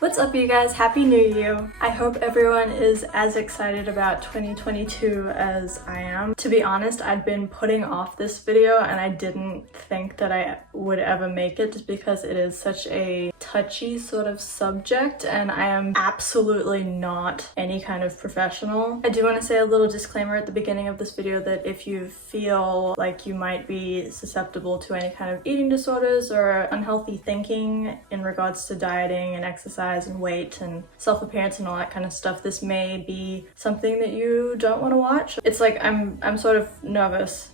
What's up, you guys? Happy New Year! I hope everyone is as excited about 2022 as I am. To be honest, I'd been putting off this video and I didn't think that I would ever make it just because it is such a touchy sort of subject and I am absolutely not any kind of professional. I do want to say a little disclaimer at the beginning of this video that if you feel like you might be susceptible to any kind of eating disorders or unhealthy thinking in regards to dieting and exercise and weight and self-appearance and all that kind of stuff, this may be something that you don't want to watch. It's like I'm sort of nervous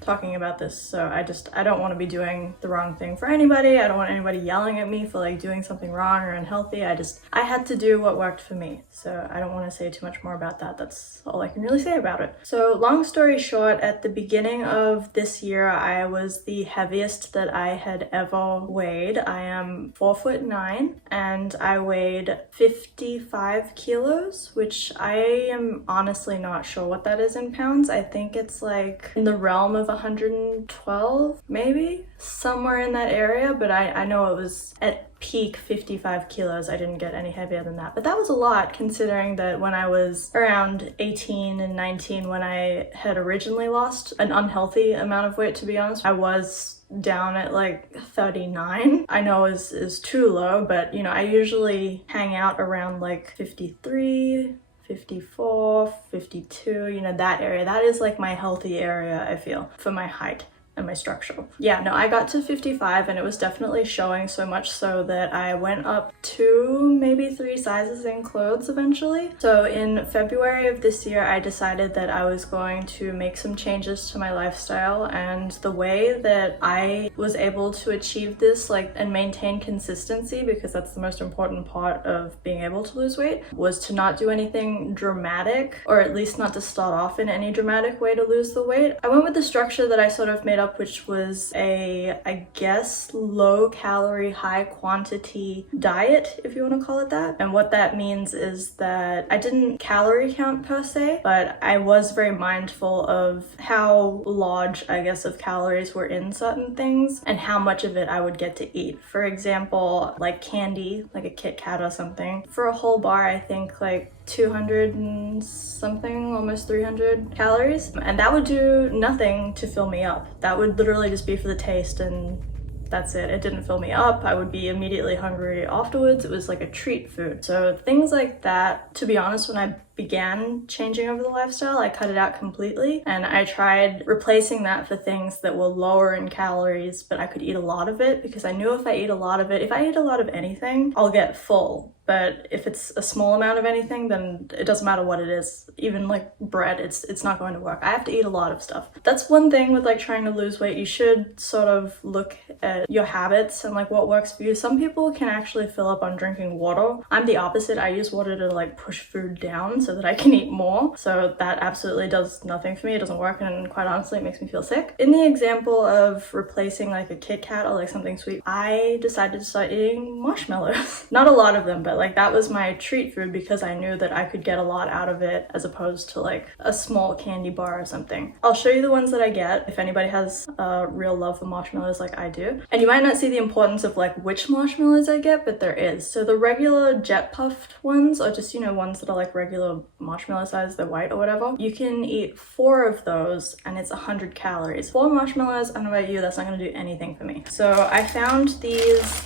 talking about this, so I don't want to be doing the wrong thing for anybody. I don't want anybody yelling at me for like doing something wrong or unhealthy. I had to do what worked for me, so I don't want to say too much more about that. That's all I can really say about it. So long story short, at the beginning of this year I was the heaviest that I had ever weighed. I am 4'9" and I weighed 55 kilos, which I am honestly not sure what that is in pounds. I think it's like in the realm of 112, maybe? Somewhere in that area, but I know it was at peak 55 kilos. I didn't get any heavier than that, but that was a lot considering that when I was around 18 and 19, when I had originally lost an unhealthy amount of weight, to be honest, I was down at like 39. I know is too low, but you know, I usually hang out around like 53, 54, 52, you know, that area. That is like my healthy area, I feel, for my height and my structure. Yeah, no, I got to 55 and it was definitely showing, so much so that I went up 2, maybe 3 sizes in clothes eventually. So in February of this year, I decided that I was going to make some changes to my lifestyle, and the way that I was able to achieve this, like, and maintain consistency, because that's the most important part of being able to lose weight, was to not do anything dramatic, or at least not to start off in any dramatic way to lose the weight. I went with the structure that I sort of made up, which was a, I guess, low calorie, high quantity diet, if you want to call it that. And what that means is that I didn't calorie count per se, but I was very mindful of how large, I guess, of calories were in certain things and how much of it I would get to eat. For example, like candy, like a Kit Kat or something. For a whole bar, I think like 200 and something, almost 300 calories, and that would do nothing to fill me up. That would literally just be for the taste, and that's it. It didn't fill me up. I would be immediately hungry afterwards. It was like a treat food. So things like that, to be honest, when I began changing over the lifestyle, I cut it out completely, and I tried replacing that for things that were lower in calories, but I could eat a lot of it, because I knew if I eat a lot of it, if I eat a lot of anything, I'll get full. But if it's a small amount of anything, then it doesn't matter what it is. Even like bread, it's not going to work. I have to eat a lot of stuff. That's one thing with like trying to lose weight. You should sort of look at your habits and like what works for you. Some people can actually fill up on drinking water. I'm the opposite. I use water to like push food down so that I can eat more. So that absolutely does nothing for me. It doesn't work, and quite honestly, it makes me feel sick. In the example of replacing like a Kit Kat or like something sweet, I decided to start eating marshmallows. Not a lot of them, but like that was my treat food because I knew that I could get a lot out of it as opposed to like a small candy bar or something. I'll show you the ones that I get if anybody has a real love for marshmallows like I do. And you might not see the importance of like which marshmallows I get, but there is. So the regular jet puffed ones, or just, you know, ones that are like regular marshmallow size, they're white or whatever, you can eat 4 of those and it's 100 calories. 4 marshmallows, I don't know about you, that's not gonna do anything for me. So I found these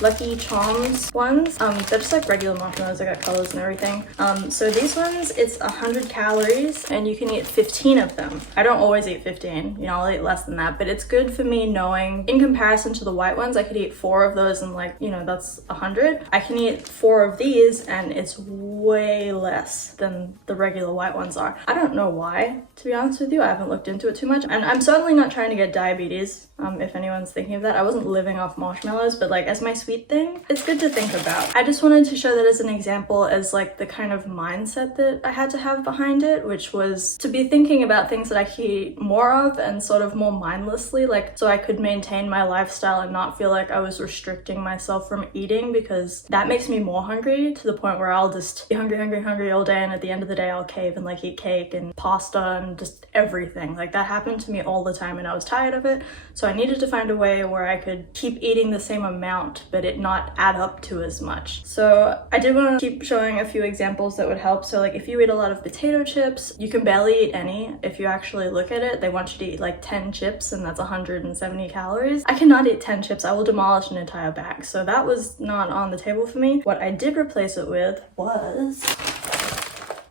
Lucky Charms ones. They're just like regular marshmallows. They got colors and everything. So these ones, it's 100 calories and you can eat 15 of them. I don't always eat 15, you know, I'll eat less than that, but it's good for me knowing in comparison to the white ones, I could eat 4 of those and like, you know, that's 100. I can eat 4 of these and it's way less than the regular white ones are. I don't know why, to be honest with you. I haven't looked into it too much, and I'm certainly not trying to get diabetes. If anyone's thinking of that, I wasn't living off marshmallows, but like as my sweet thing, it's good to think about. I just wanted to show that as an example, as like the kind of mindset that I had to have behind it, which was to be thinking about things that I could eat more of and sort of more mindlessly, like so I could maintain my lifestyle and not feel like I was restricting myself from eating, because that makes me more hungry to the point where I'll just be hungry all day, and at the end of the day I'll cave and like eat cake and pasta and just everything. Like that happened to me all the time and I was tired of it, so I needed to find a way where I could keep eating the same amount but it not add up to as much. So I did want to keep showing a few examples that would help. So like if you eat a lot of potato chips, you can barely eat any. If you actually look at it, they want you to eat like 10 chips and that's 170 calories. I cannot eat 10 chips. I will demolish an entire bag. So that was not on the table for me. What I did replace it with was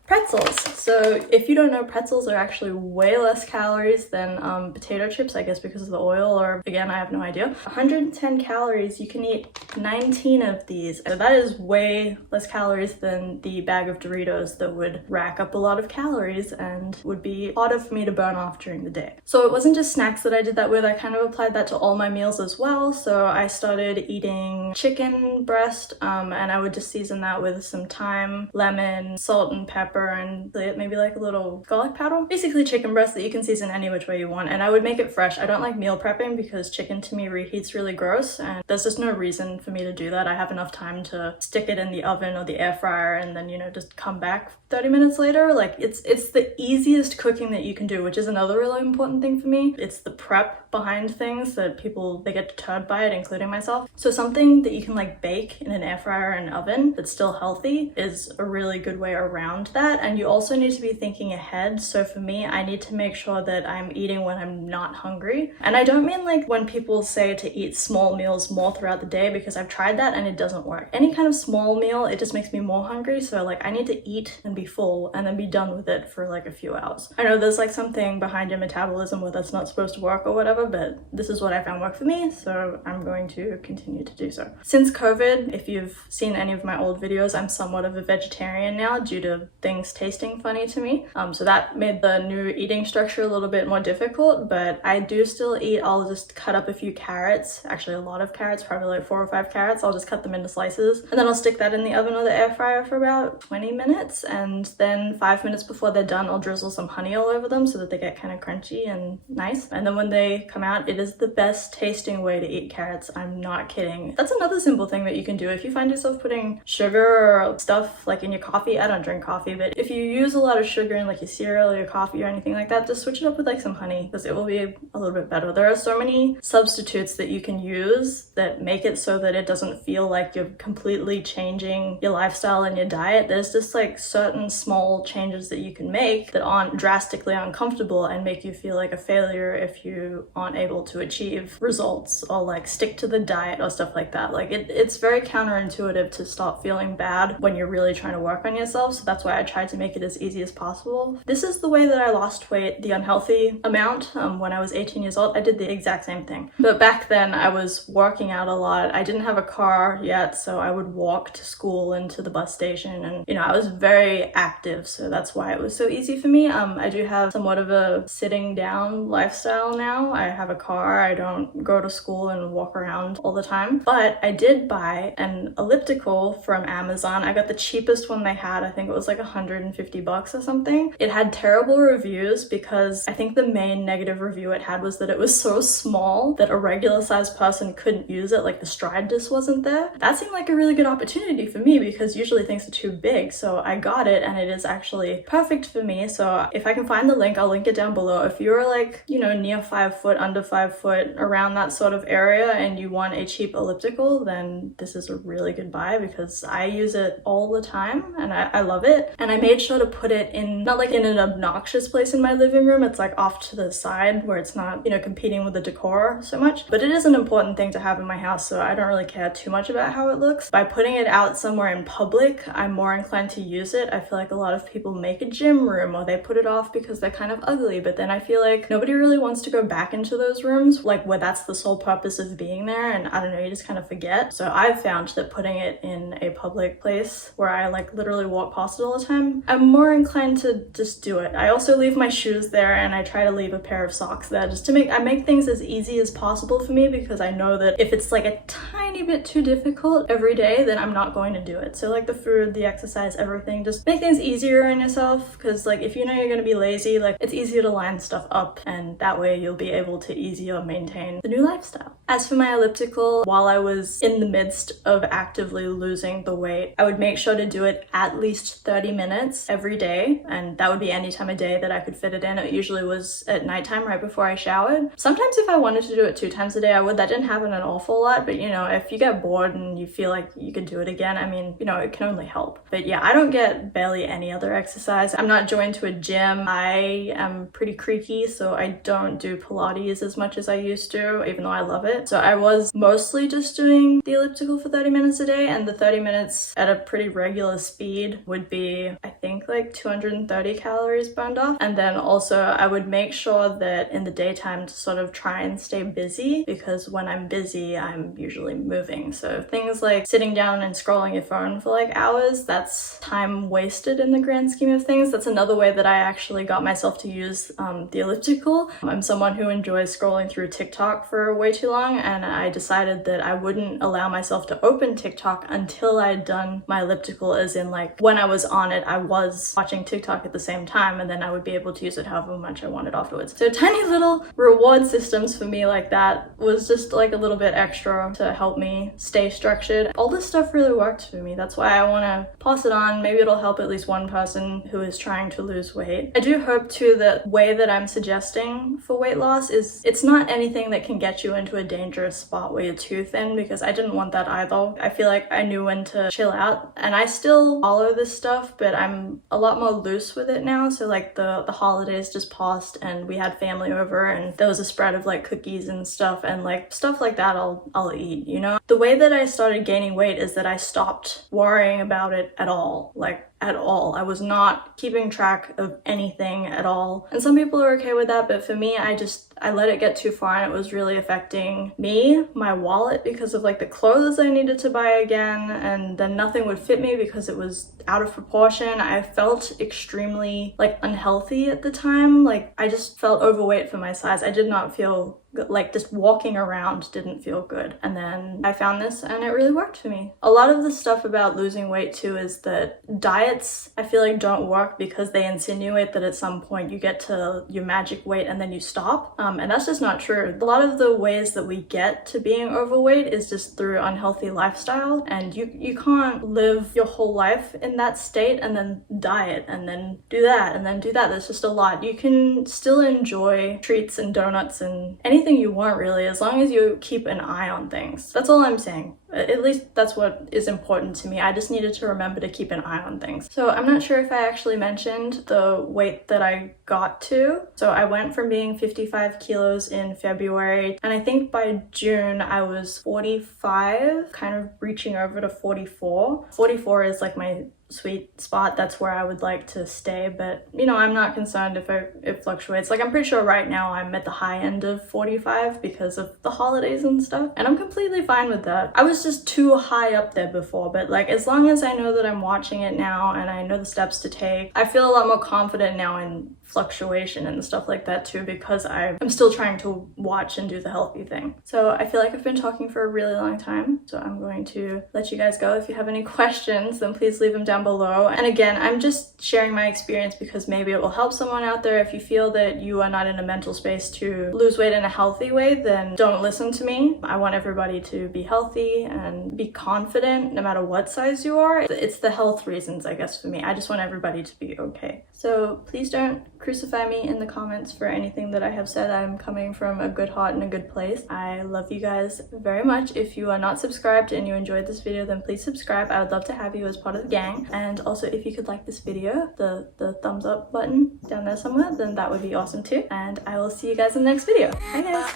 pretzels. So if you don't know, pretzels are actually way less calories than potato chips, I guess because of the oil, or again, I have no idea. 110 calories, you can eat 19 of these. So that is way less calories than the bag of Doritos that would rack up a lot of calories and would be harder for me to burn off during the day. So it wasn't just snacks that I did that with, I kind of applied that to all my meals as well. So I started eating chicken breast and I would just season that with some thyme, lemon, salt and pepper, and maybe like a little garlic powder. Basically chicken breast that you can season any which way you want, and I would make it fresh. I don't like meal prepping because chicken to me reheats really gross, and there's just no reason for me to do that. I have enough time to stick it in the oven or the air fryer and then, you know, just come back 30 minutes later. Like it's the easiest cooking that you can do, which is another really important thing for me. It's the prep behind things that people, they get deterred by it, including myself. So something that you can like bake in an air fryer and oven that's still healthy is a really good way around that. And you also need to be thinking ahead. So for me, I need to make sure that I'm eating when I'm not hungry. And I don't mean like when people say to eat small meals more throughout the day, because I've tried that and it doesn't work. Any kind of small meal, it just makes me more hungry. So like I need to eat and be full and then be done with it for like a few hours. I know there's like something behind your metabolism where that's not supposed to work or whatever, but this is what I found work for me, so I'm going to continue to do so. Since COVID, if you've seen any of my old videos, I'm somewhat of a vegetarian now due to things tasting funny to me. So that made the new eating structure a little bit more difficult, but I do still eat. I'll just cut up a few carrots, actually a lot of carrots, probably like 4 or 5 carrots. I'll just cut them into slices and then I'll stick that in the oven or the air fryer for about 20 minutes, and then 5 minutes before they're done, I'll drizzle some honey all over them so that they get kind of crunchy and nice. And then when they come out, it is the best tasting way to eat carrots. I'm not kidding. That's another simple thing that you can do. If you find yourself putting sugar or stuff like in your coffee, I don't drink coffee, but if you use a lot of sugar in like your cereal or your coffee or anything like that, just switch it up with like some honey, because it will be a little bit better. There are so many substitutes that you can use that make it so that it doesn't feel like you're completely changing your lifestyle and your diet. There's just like certain small changes that you can make that aren't drastically uncomfortable and make you feel like a failure if you aren't able to achieve results or like stick to the diet or stuff like that. Like it's very counterintuitive to stop feeling bad when you're really trying to work on yourself. So that's why I tried to make it as easy as possible. This is the way that I lost weight, the unhealthy amount. When I was 18 years old, I did the exact same thing. But back then I was working out a lot. I didn't have a car yet, so I would walk to school and to the bus station, and you know, I was very active, so that's why it was so easy for me. I do have somewhat of a sitting down lifestyle now. I have a car. I don't go to school and walk around all the time, but I did buy an elliptical from Amazon. I got the cheapest one they had. I think it was like 150 bucks or something. It had terrible reviews because I think the main negative review it had was that it was so small that a regular sized person couldn't use it, like the stride just wasn't there. That seemed like a really good opportunity for me because usually things are too big, so I got it and it is actually perfect for me. So if I can find the link, I'll link it down below. If you're like, you know, near 5 foot, under 5 foot, around that sort of area and you want a cheap elliptical, then this is a really good buy because I use it all the time and I love it. And I made sure to put it in, not like in an obnoxious place in my living room, it's like off to the side where it's not, you know, competing with the decor so much. But it is an important thing to have in my house, so I don't really care too much about how it looks. By putting it out somewhere in public, I'm more inclined to use it. I feel like a lot of people make a gym room or they put it off because they're kind of ugly, but then I feel like nobody really wants to go back into those rooms like where that's the sole purpose of being there, and I don't know, you just kind of forget. So I've found that putting it in a public place where I like literally walk past it all the time I'm more inclined to just do it. I also leave my shoes there, and I try to leave a pair of socks there just to make things as easy as possible for me, because I know that if it's like a tiny bit too difficult every day, then I'm not going to do it. So like the food, the exercise, everything, just make things easier on yourself, because like if you know you're going to be lazy, like it's easier to line stuff up, and that way you'll be able to easier maintain the new lifestyle. As for my elliptical, while I was in the midst of actively losing the weight, I would make sure to do it at least 30 minutes every day, and that would be any time of day that I could fit it in. It usually was at nighttime right before I showered. Sometimes if I wanted to do it 2 times a day, I would. That didn't happen an awful lot, but you know, if you get bored and you feel like you could do it again, I mean, you know, it can only help. But yeah, I don't get barely any other exercise. I'm not joined to a gym. I am pretty creaky, so I don't do Pilates as much as I used to, even though I love it. So I was mostly just doing the elliptical for 30 minutes a day, and the 30 minutes at a pretty regular speed would be, I think, like 230 calories burned off. And then also I would make sure that in the daytime to sort of try and stay busy, because when I'm busy, I'm usually moving. So things like sitting down and scrolling your phone for like hours, that's time wasted in the grand scheme of things. That's another way that I actually got myself to use the elliptical. I'm someone who enjoys scrolling through TikTok for way too long, and I decided that I wouldn't allow myself to open TikTok until I'd done my elliptical, as in like when I was on it, I was watching TikTok at the same time, and then I would be able to use it however much I wanted afterwards. So tiny little reward systems for me like that was just like a little bit extra to help me stay structured. All this stuff really worked for me. That's why I want to pass it on. Maybe it'll help at least one person who is trying to lose weight. I do hope too that way that I'm suggesting for weight loss is, it's not anything that can get you into a dangerous spot where you're too thin, because I didn't want that either. I feel like I knew when to chill out, and I still follow this stuff, but I'm a lot more loose with it now. So like the holidays just passed, and we had family over, and there was a spread of like cookies and stuff, and like stuff like that I'll eat, you know? The way that I started gaining weight is that I stopped worrying about it at all. Like at all. I was not keeping track of anything at all. And some people are okay with that, but for me, I let it get too far, and it was really affecting me, my wallet, because of like the clothes I needed to buy again, and then nothing would fit me because it was out of proportion. I felt extremely like unhealthy at the time. Like I just felt overweight for my size. I did not feel good. Like just walking around didn't feel good. And then I found this and it really worked for me. A lot of the stuff about losing weight too is that diets, I feel like, don't work because they insinuate that at some point you get to your magic weight and then you stop. And that's just not true. A lot of the ways that we get to being overweight is just through unhealthy lifestyle, and you can't live your whole life in that state and then diet and then do that and then do that. There's just a lot. You can still enjoy treats and donuts and anything you want, really, as long as you keep an eye on things. That's all I'm saying. At least that's what is important to me. I just needed to remember to keep an eye on things. So I'm not sure if I actually mentioned the weight that I got to. So I went from being 55 kilos in February, and I think by June I was 45, kind of reaching over to 44. 44 is like my sweet spot. That's where I would like to stay, but you know, I'm not concerned if it fluctuates. Like I'm pretty sure right now I'm at the high end of 45 because of the holidays and stuff, and I'm completely fine with that. I was just too high up there before, but like as long as I know that I'm watching it now and I know the steps to take, I feel a lot more confident now in fluctuation and stuff like that too, because I'm still trying to watch and do the healthy thing. So I feel like I've been talking for a really long time, so I'm going to let you guys go. If you have any questions, then please leave them down below. And again, I'm just sharing my experience because maybe it will help someone out there. If you feel that you are not in a mental space to lose weight in a healthy way, then don't listen to me. I want everybody to be healthy and be confident no matter what size you are. It's the health reasons, I guess, for me. I just want everybody to be okay. So please don't crucify me in the comments for anything that I have said. I'm coming from a good heart and a good place. I love you guys very much. If you are not subscribed and you enjoyed this video, then please subscribe. I would love to have you as part of the gang. And also, if you could like this video, the thumbs up button down there somewhere, then that would be awesome too. And I will see you guys in the next video. Bye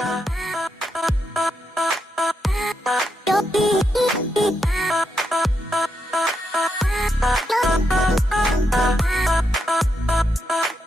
guys!